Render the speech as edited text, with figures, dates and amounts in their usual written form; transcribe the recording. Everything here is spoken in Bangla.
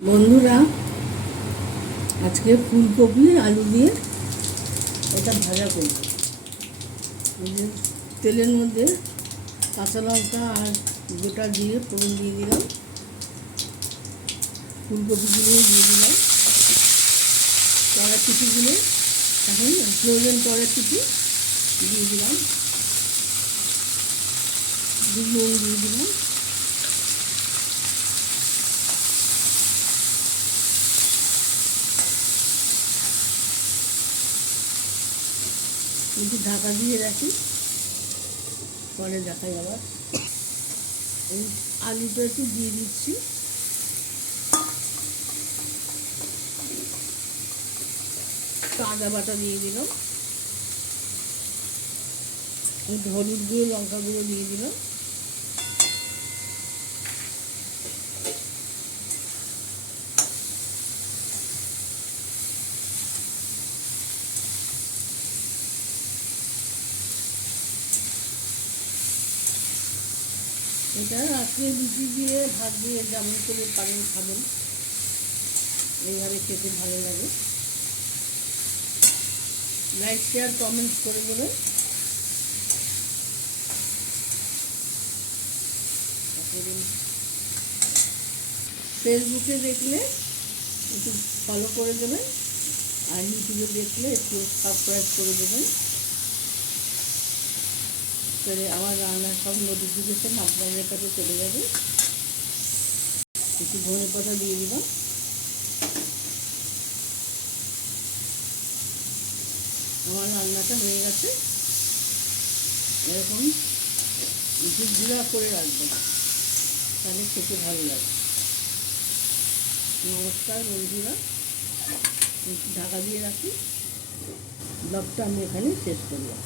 বন্ধুরা, আজকে ফুলকপি আলু দিয়ে এটা ভাজা করব। তেলের মধ্যে কাঁচা লঙ্কা আর গোটা দিয়ে ফোড়ন দিয়ে দিলাম, ফুলকপিগুলো দিয়ে দিলাম, কড়াইশুঁটিগুলো এখন ফ্রোজেন কড়াইশুঁটি দিয়ে দিলাম, নুন দিয়ে দিলাম, একটু ঢাকা দিয়ে রাখি, পরে দেখাই আবার। এই আলুটা একটু দিয়ে দিচ্ছি, আদা বাটা দিয়ে দিলাম, হলুদ গুঁড়ো লঙ্কা গুঁড়ো দিয়ে দিলাম, এটা রাত্রে রুটি দিয়ে ভাত দিয়ে যেমন করে পারেন খাবেন, এইভাবে খেতে ভালো লাগে। লাইক শেয়ার কমেন্ট করে দেবেন। ফেসবুকে দেখলে একটু ফলো করে দেবেন, আর ইউটিউবে দেখলে একটু সাবস্ক্রাইব করে দেবেন, তাহলে আমার রান্নার সব নোটিফিকেশান আপনাদের কাছে চলে যাবে। একটু ধনে পাতা দিয়ে দিলাম, আমার রান্নাটা হয়ে গেছে। এরকম ঝুরঝুরা করে রাখবেন, তাহলে খেতে ভালো লাগে। নমস্কার বন্ধুরা, ঢাকা দিয়ে রাখি। ব্লগটা আমি এখানে শেষ করলাম।